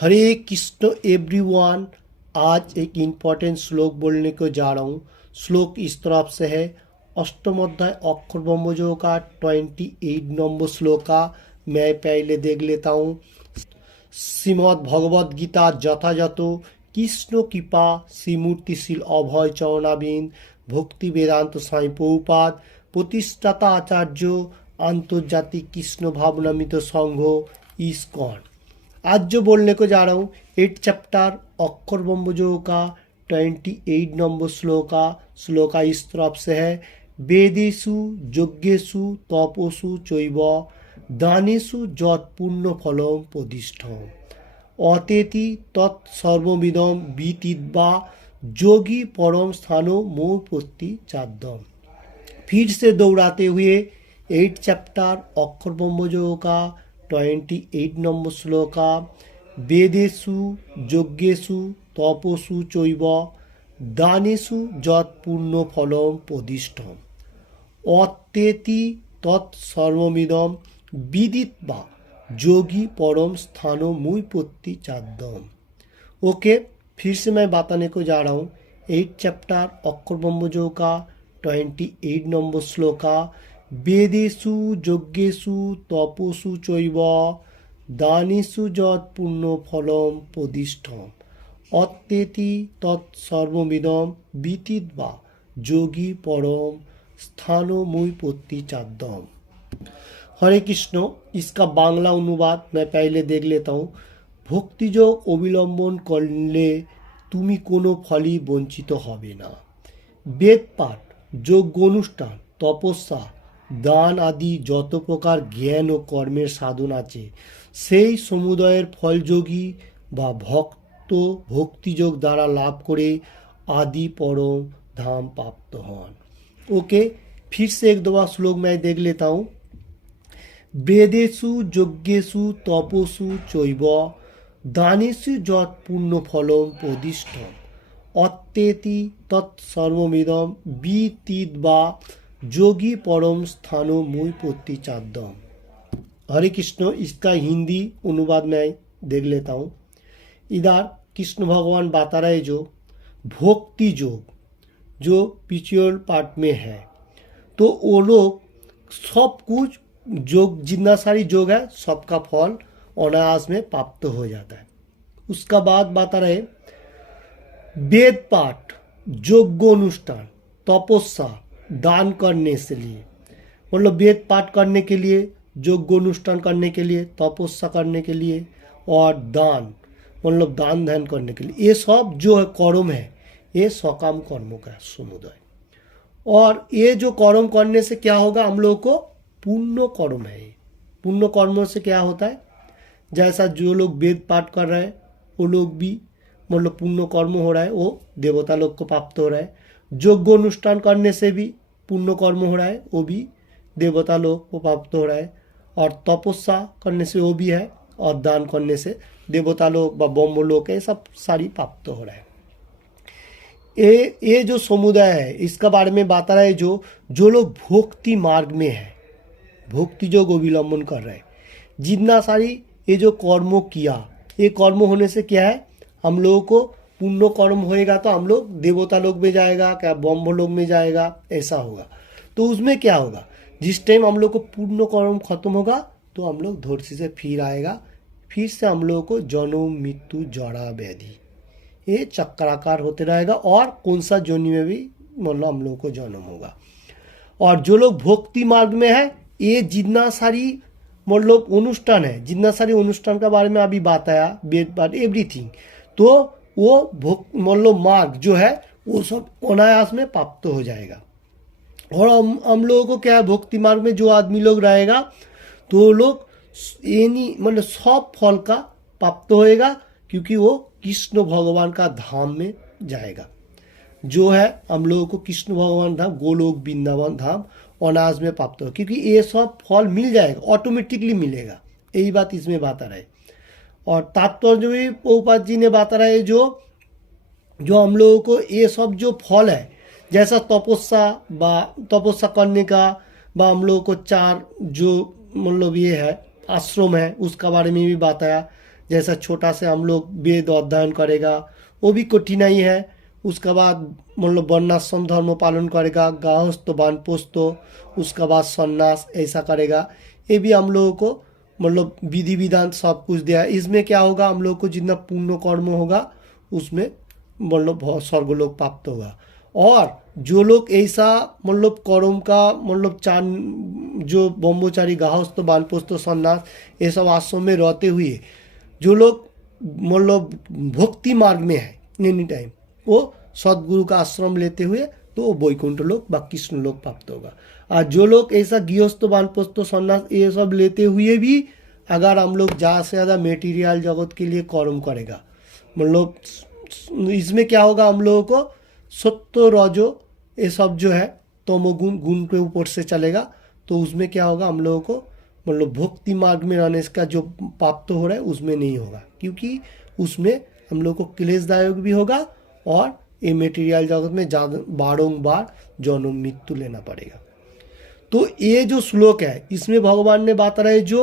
हरे Krishna everyone. आज एक important श्लोक बोलने को जा रहा हूँ। श्लोक इस तरफ से है, अष्टम अध्याय अक्षर ब्रह्मजो का 28 नंबर श्लोक का। मैं पहले देख लेता हूँ। श्रीमद् भगवद गीता যথাযথ কৃষ্ণ কৃপা শ্রীমূর্তিশীল অভয় চরণাবিন্দ ভক্তি বেদান্ত স্বামী প্রভুপাদ প্রতিষ্ঠাতা আচার্য আন্তর্জাতিক কৃষ্ণ ভাবনামিত সংঘ ইসকন। आज जो बोलने को जा रहा हूँ 8 चैप्टर अक्षर ब्रह्मजो का 28 नंबर श्लोका इस तरफ से है। वेदेषु यज्ञेषु तपोषु चैव दानेषु यत् पुण्य फलम प्रतिष्ठम अतेति तत्सर्वमिदं विदित्वा योगी परम स्थानो मोहपत्ति चाद्यम। फिर से दोहराते हुए 8 चैप्टर अक्षर ब्रह्मजो का 28 नंबर श्लोका। वेदेषु यज्ञेषु तपोषु चैव दानेषु यत् पुण्य फलम प्रतिष्ठम अत्येति तत्सर्वमिदं विदित्वा योगी परम स्थानो मुह्यपत्ति चाद्यम। ओके, फिर से मैं बताने को जा रहा हूँ 8 चैप्टर अक्षर ब्रह्मजो का 28 नंबर श्लोका। वेदेषु यज्ञेषु तपोषु चैव दानेषु यत् पुण्य फलम प्रतिष्ठम अत्येति तत्सर्वमिदं विदित्वा योगी परम स्थानो मुह्यपत्ति चाद्यम। हरे कृष्ण। इसका बांग्ला अनुवाद मैं पहले देख लेता हूँ। भक्तियोग अवलम्बन करले तुमी कोनो फलই বঞ্চিত হবে না। বেদ পাঠ, যোগ্য অনুষ্ঠান, তপস্যা, দান আদি যত প্রকার জ্ঞান ও কর্মের সাধন আছে সেই সমুদয়ের ফলযোগী বা ভক্ত ভক্তিযোগ দ্বারা লাভ করে आदि परम धाम प्राप्त हन। ओके, फिर से एक दो बार श्लोक मैं देख लेता हूँ। वेदेषु यज्ञेषु तपोषु चैव दानेषु यत् पुण्य फलम प्रतिष्ठम अत्येति तत्सर्वमिदं विदित्वा योगी परम स्थानो मुह्यपत्ति चाद्यम। हरे कृष्ण। इसका हिंदी अनुवाद मैं देख लेता हूँ। इधर कृष्ण भगवान बता रहे जो भक्ति योग जो पिछुअल पार्ट में है, तो वो लोग सब कुछ योग जितना सारी योग है सबका फल अनायास में प्राप्त हो जाता है। उसका बाद बता रहे वेद पाठ, यज्ञ अनुष्ठान, तपस्या, दान करने से लिए, मतलब वेद पाठ करने के लिए, यज्ञ अनुष्ठान करने के लिए, तपस्या करने के लिए और दान मतलब दान ध्यान करने के लिए, ये सब जो है कर्म है ये सकाम कर्मों का समुदाय। और ये जो कर्म करने से क्या होगा, हम लोगों को पुण्य कर्म है। पुण्य कर्मों से क्या होता है, जैसा जो लोग वेद पाठ कर रहे हैं वो लोग भी मतलब पुण्य कर्म हो रहा है, वो देवता लोग को प्राप्त हो रहा है। यज्ञ अनुष्ठान करने से भी पुण्य कर्म हो रहा है, वो भी देवता लोग को प्राप्त हो रहा है। और तपस्या करने से वो भी है, और दान करने से देवता लोग व ब्रह्म लोग ये सब सारी प्राप्त हो रहा है। ये जो समुदाय है इसका बारे में बता रहा है जो लोग भक्ति मार्ग में है, भक्ति योग अवलंबन कर रहे हैं, जितना सारी ये जो कर्म किया, ये कर्म होने से क्या है, हम लोगों को पुण्य कर्म होएगा तो हम लोग देवता लोग में जाएगा, क्या ब्रह्म लोग में जाएगा, ऐसा होगा। तो उसमें क्या होगा, जिस टाइम हम लोग को पुण्य कर्म खत्म होगा तो हम लोग धरती से फिर आएगा, फिर से हम लोगों को जन्म मृत्यु जरा व्याधि ये चक्राकार होते रहेगा, और कौन सा जोनि में भी मतलब हम लोगों को जन्म होगा। और जो लोग भक्ति मार्ग में है, ये जितना सारी मतलब अनुष्ठान है, जितना सारी अनुष्ठान का बारे में अभी बताया, वेद पाठ एवरीथिंग, तो वो मतलब मार्ग जो है वो सब अनायास में प्राप्त हो जाएगा। और हम लोगों को क्या है, भक्ति मार्ग में जो आदमी लोग रहेगा तो वो लोग ये नहीं मतलब सब फल का प्राप्त होएगा, क्योंकि वो कृष्ण भगवान का धाम में जाएगा। जो है हम लोगों को कृष्ण भगवान धाम, गोलोक वृंदावन धाम अनाज में प्राप्त हो, क्योंकि ये सब फल मिल जाएगा, ऑटोमेटिकली मिलेगा। यही बात इसमें बता रहे। और तात्पर्य भी प्रभुपाद जी ने बता रहे जो हम लोगों को ये सब जो फल है, जैसा तपस्या करने का, हम लोगों को 4 जो मतलब ये है आश्रम है उसका बारे में भी बताया, जैसा छोटा से हम लोग वेद अध्ययन करेगा वो भी कठिनाई है। उसके बाद मतलब वर्णाश्रम धर्म पालन करेगा, गाहस्थ वानप्रस्थ, उसके बाद सन्यास ऐसा करेगा। ये भी हम लोगों को मतलब विधि विधान सब कुछ दिया है। इसमें क्या होगा, हम लोग को जितना पुण्य कर्म होगा उसमें मतलब स्वर्गलोक प्राप्त होगा। और जो लोग ऐसा मतलब कर्म का मतलब चान जो ब्रह्मचारी गाहस्थ वानप्रस्थ सन्यास ये सब आश्रम में रहते हुए जो लोग मतलब भक्ति मार्ग में है एनी टाइम, वो सदगुरु का आश्रम लेते हुए तो वो वैकुंठ लोक व कृष्ण लोक प्राप्त होगा। और जो लोग ऐसा गृहस्थ वानप्रस्थ सन्यास ये सब लेते हुए भी अगर हम लोग ज़्यादा से ज़्यादा मेटीरियल जगत के लिए कर्म करेगा, मतलब इसमें क्या होगा, हम लोगों को सत्व रजो ये सब जो है तमोगुण गुण के ऊपर से चलेगा, तो उसमें क्या होगा, हम लोगों को मतलब भक्ति मार्ग में रहने का जो प्राप्त हो रहा है उसमें नहीं होगा, क्योंकि उसमें हम लोग को क्लेशदायक भी होगा और ये मेटीरियल जगत में ज़्यादा बारंबार जन्म मृत्यु लेना पड़ेगा। तो ये जो श्लोक है इसमें भगवान ने बात रहे जो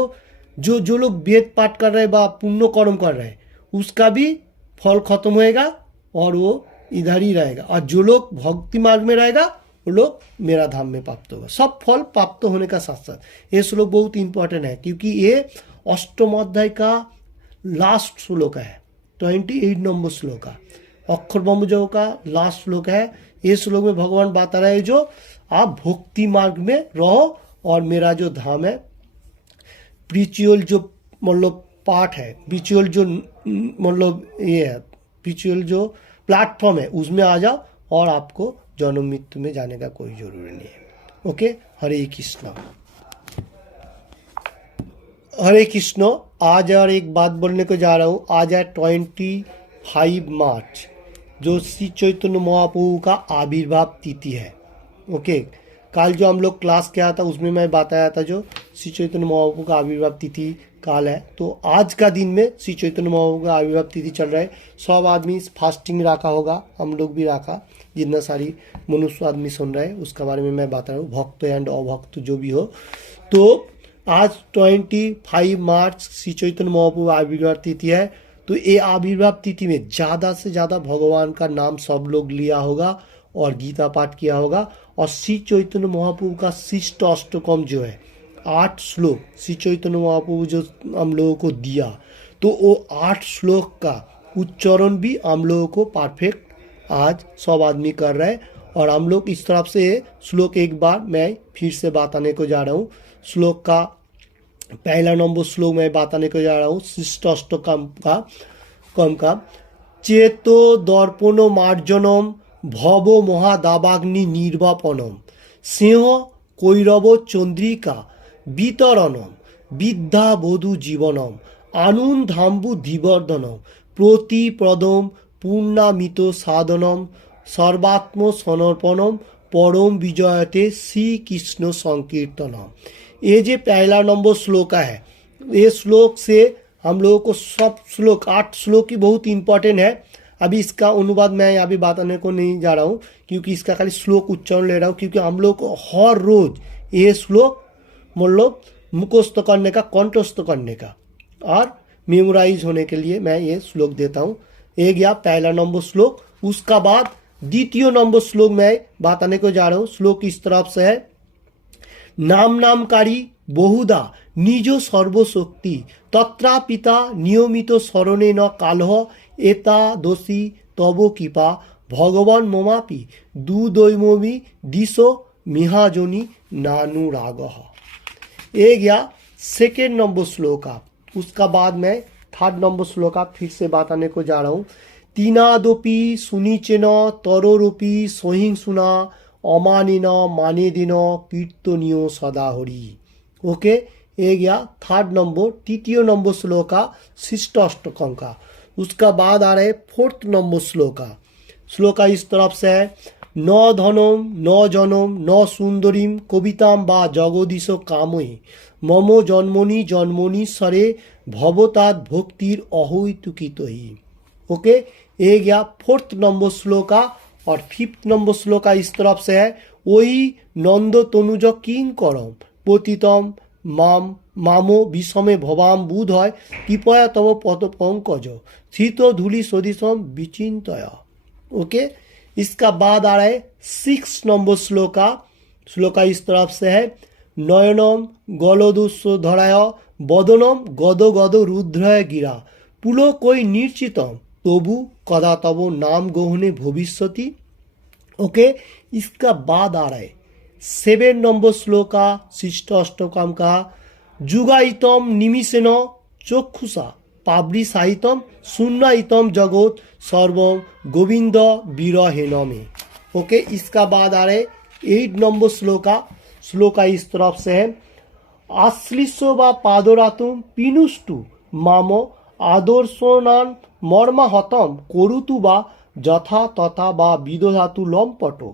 लोग वेद पाठ कर रहे हैं पुण्य कर्म कर रहे हैं उसका भी फल खत्म होएगा और वो इधर ही रहेगा, और जो लोग भक्ति मार्ग में रहेगा वो लोग मेरा धाम में प्राप्त होगा। सब फल प्राप्त होने का साथ साथ ये श्लोक बहुत इंपॉर्टेंट है, क्योंकि ये अष्टम अध्याय का लास्ट श्लोक है, 28 नंबर श्लोक है, अक्षर ब्रह्म जो का लास्ट श्लोक है। ये श्लोक में भगवान बता रहे हैं जो आप भक्ति मार्ग में रहो और मेरा जो धाम है स्पिरिचुअल जो मतलब पार्ट है, स्पिरिचुअल जो मतलब ये है स्पिरिचुअल जो प्लेटफॉर्म है उसमें आ जाओ और आपको जन्म मृत्यु में जाने का कोई जरूरी नहीं है। ओके, हरे कृष्ण। हरे कृष्ण। आज और एक बात बोलने को जा रहा हूँ। आज है 25 मार्च जो श्री चैतन्य महाप्रभु का आविर्भाव तिथि है। ओके, कल जो हम लोग क्लास किया था उसमें मैं बताया था जो श्री चैतन्य महाप्रभु का आविर्भाव तिथि काल है। तो आज का दिन में श्री चैतन्य महाप्रभु का आविर्भाव तिथि चल रहा है। सब आदमी फास्टिंग रखा होगा, हम लोग भी रखा, जितना सारी मनुष्य आदमी सुन रहे हैं उसका बारे में मैं बता रहा हूँ, भक्त एंड अभक्त जो भी हो। तो आज 25 मार्च श्री चैतन्य महाप्रभु आविर्भाव तिथि है। तो ये आविर्भाव तिथि में ज़्यादा से ज़्यादा भगवान का नाम सब लोग लिया होगा और गीता पाठ किया होगा। और श्री चैतन्य महाप्रभु का शिष्ट अष्टकम जो है 8 श्लोक श्री चैतन्य महाप्रभु जो हम लोगों को दिया, तो वो 8 श्लोक का उच्चारण भी हम लोगों को परफेक्ट आज सब आदमी कर रहे हैं। और हम लोग इस तरफ से श्लोक एक बार मैं फिर से बताने को जा रहा हूँ। श्लोक का पहला नंबर श्लोक मैं बताने को जा रहा हूँ शिष्ट अष्टकम का चेतो दर्पण मार्जनम भव महादावाग्नि निर्वापनम सिंह কৈরব চন্দ্রিকা বিতরণম বিদ্যা বধূ জীবনম আনন্দাম্বু দিবর্ধনম প্রতিপ্রদম পূর্ণামিত সাধনম सर्वात्म समर्पणम परम विजयते श्री कृष्ण संकीर्तनम। ये जो पहला नंबर श्लोक है, ये श्लोक से हम लोगों को सब श्लोक 8 श्लोक की बहुत इंपॉर्टेंट है। अभी इसका अनुवाद मैं अभी बताने को नहीं जा रहा हूँ, क्योंकि इसका खाली श्लोक उच्चारण ले रहा हूँ, क्योंकि हम लोग को हर रोज ये श्लोक मतलब मुखस्थ करने का, कंठस्थ करने का और मेमोराइज होने के लिए मैं ये श्लोक देता हूँ। ये गया पहला नंबर श्लोक। उसका बाद द्वितीय नंबर श्लोक मैं बताने को जा रहा हूँ। श्लोक इस तरफ से है, नाम नामकारी बहुधा निज सर्वशक्ति तत्रा पिता नियमित शरणे न कालह एता दोषी तब कृपा भगवान ममापि दुदैमि दिशो मिहाजनी नानुराग। ये गया सेकेंड नंबर श्लोक का। उसका बाद मैं थर्ड नंबर श्लोक का फिर से बताने को जा रहा हूँ। तीनादपि सुनिचेन तरोरपि सहिंसुना अमानेन मानेदेन कीर्तनीय सदा हरि। ओके, ये गया थर्ड नंबर तृतीय नंबर श्लोक का शिष्ट अष्टकम का। उसका बाद आ रहा है फोर्थ नंबर श्लोक का। श्लोक का इस तरफ से है, न धनम न जनम न सुंदरीम कविताम बा जगदीश कामये मम जन्मनि जन्मनि सरे भवतात् भक्तिर अहैतुकित ही। ओके, ये गया फोर्थ नंबर श्लोक का। और फिफ्थ नंबर श्लोक का इस तरफ से है, वही नंद तनुज किं करम पतितम मामो विषमे भवाम बुध है कृपया तव पद पंकज शीत धूलि सदिशम विचिंतया। ओके, इसका बाद आ रहा है 6 नंबर श्लोका। श्लोका इस तरफ से है, नयनम गलदुस्व धराय बदनम गद गद रुद्रय गिरा पुलो कोई निर्चितम तबु कदा तब नाम गहने भविष्यति। ओके, इसका बाद आ रहा है 7 नंबर श्लोका शिष्ट अष्टकम का, जुगाइतम निमिषेन चक्षुषा पाबरी साहितम सुन्नाइतम जगत सर्वम गोविंद विरहेनमे। ओके, इसका बाद आ रहा है 8 नंबर श्लोका। श्लोका इस तरफ से है, आश्लिष्य व पादरातुम पिनुष्टु माम आदर्शनान मर्माहतम करुतु वा यथा तथा वा विदधातु लम्पटो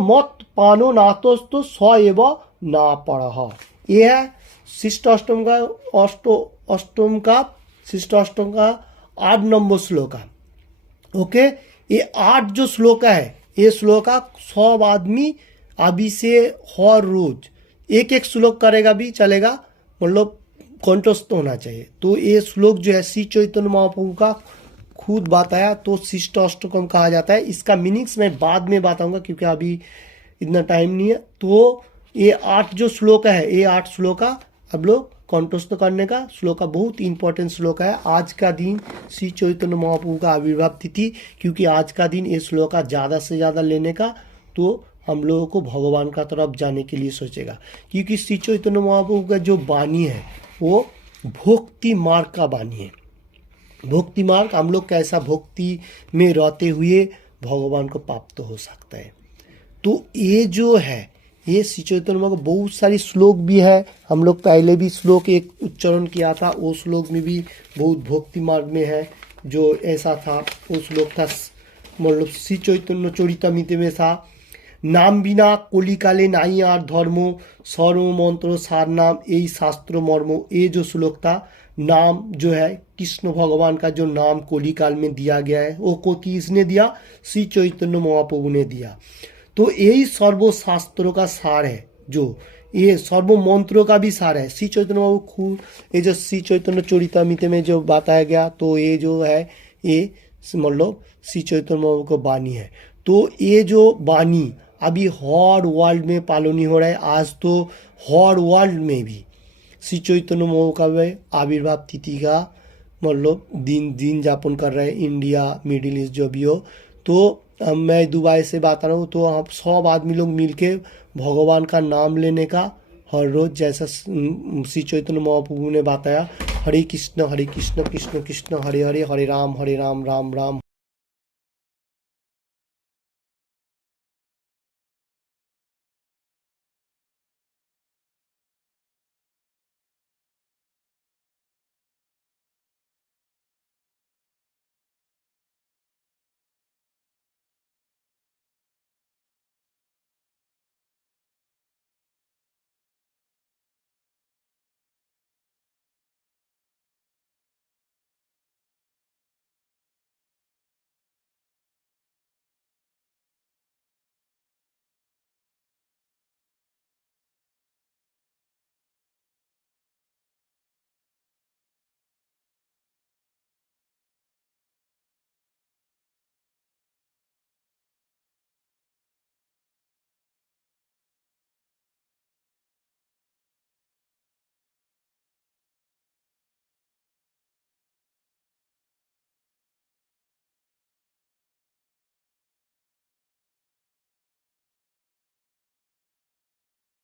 मत पानो नातस्तो स एव ना पढ़। यह है शिष्ट अष्टम का शिष्ट अष्टम का 8 नंबर श्लोका। ओके, ये 8 जो श्लोका है, ये श्लोका सब आदमी अभी से हर रोज एक एक श्लोक करेगा भी चलेगा, मतलब कंठस्थ होना चाहिए। तो ये श्लोक जो है श्री चैतन्य महाप्रभु का खुद बताया, तो शिष्ट अष्टकम कहा जाता है। इसका मीनिंग्स मैं बाद में बताऊंगा क्योंकि अभी इतना टाइम नहीं है। तो ये 8 जो श्लोक है, ये 8 श्लोका अब लोग कंठस्थ करने का श्लोका बहुत इंपॉर्टेंट श्लोका है। आज का दिन श्री चैतन्य महाप्रभु का आविर्भाव तिथि, क्योंकि आज का दिन ये श्लोका ज़्यादा से ज़्यादा लेने का, तो हम लोगों को भगवान का तरफ जाने के लिए सोचेगा। क्योंकि श्री चैतन्य महाप्रभु का जो वाणी है वो भक्ति मार्ग का वाणी है। भक्ति मार्ग, हम लोग कैसा भक्ति में रहते हुए भगवान को प्राप्त हो सकता है। तो ये जो है, ये श्री चैतन्य महाप्रभु बहुत सारी श्लोक भी है। हम लोग पहले भी श्लोक एक उच्चारण किया था, वो श्लोक में भी बहुत भक्ति मार्ग में है जो ऐसा था। वो श्लोक था मतलब श्री चैतन्य चरितामृत में था, नाम बिना कलिकाले नाई आर धर्म सर्व मंत्र सार नाम यही शास्त्र मर्म। ये जो श्लोक था, नाम जो है कृष्ण भगवान का जो नाम कलिकाल में दिया गया है, वो को किसने दिया? श्री चैतन्य महाप्रभु ने दिया। तो यही सर्व शास्त्रों का सार है, जो ये सर्व मंत्रों का भी सार है। श्री चैतन्य महाप्रभु खुद ये जो श्री चैतन्य चरितामृत में जो बताया गया, तो ये जो है ये मतलब श्री चैतन्य महाप्रभु का वाणी है। तो ये जो वाणी अभी हर वर्ल्ड में पालन हो रहा है। आज तो हर वर्ल्ड में भी श्री चैतन्य महाप्रभु का आविर्भाव तिथि का मतलब दिन जापन कर रहे हैं, इंडिया मिडिल ईस्ट जो भी हो। तो मैं दुबई से बता रहा हूँ, तो आप सब आदमी लोग मिलके भगवान का नाम लेने का हर रोज, जैसा श्री चैतन्य महाप्रभु ने बताया, हरे कृष्ण कृष्ण कृष्ण हरे हरे, हरे राम राम राम